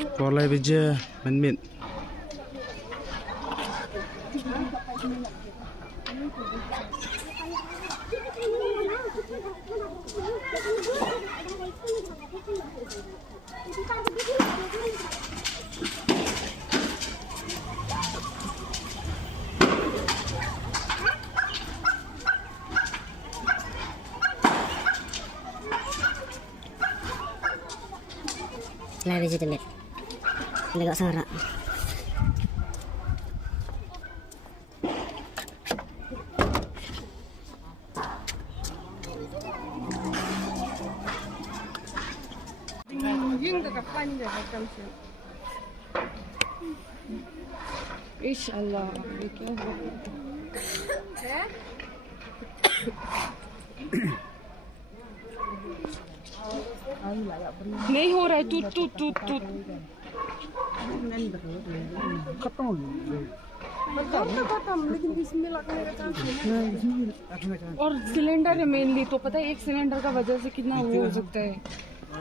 Walay bija min. Lah biji temit. Legak sarak. इंशाल्लाह नहीं हो रहा है। तू तू तू तू खत्म लेकिन इसमें लगने का चांस है। और सिलेंडर है मेनली, तो पता है एक सिलेंडर का वजह से कितना वो हो सकता है।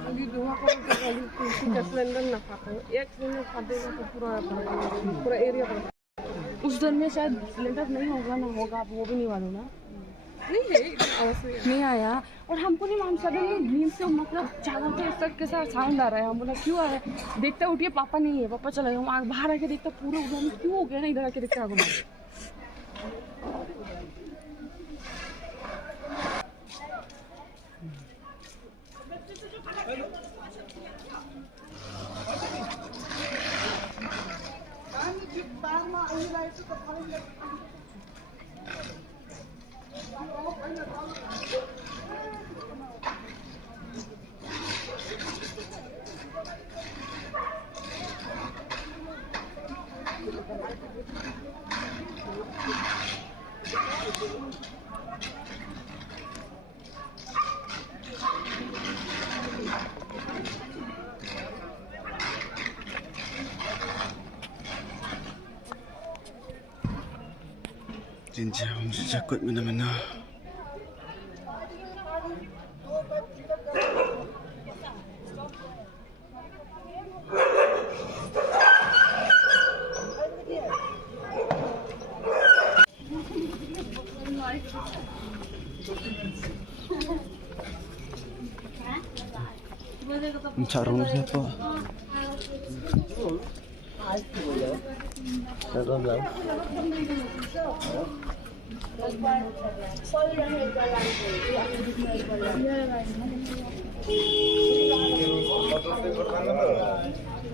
अभी धुआं का सिलेंडर ना खाता है, एक सिलेंडर फाटेगा तो पूरा एरिया पर। उस घर में शायद सिलेंडर नहीं होगा ना होगा, वो भी नहीं मालूम ना। नहीं आया और हमको नहीं मालूम। सडनली नींद से मतलब चारों के इस तक के साथ साउंड आ रहा है। हम बोला क्यों आया, देखते उठिए पापा नहीं है, पापा चला गया। बाहर आके देखते पूरे उधर क्यों हो गया ना, इधर आके देखते आगे Jinja mesti cakut mana-mana. Mencari siapa?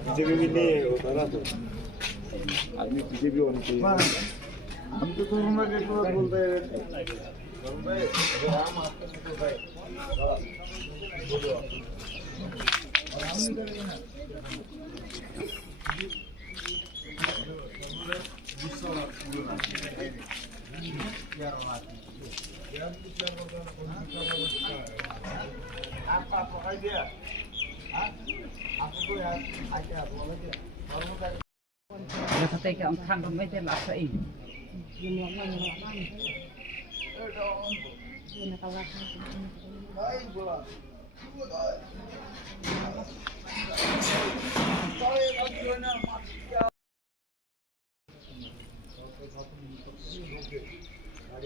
BJP भी नहीं होता ना, तो आदमी बीजेपी होनी चाहिए। हम तो तुम के बोलते हैं Dia kata ikan orang ramai dia lah saya.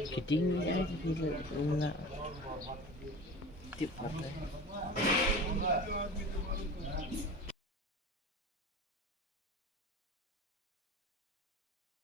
Kiting ni aja bila tip apa.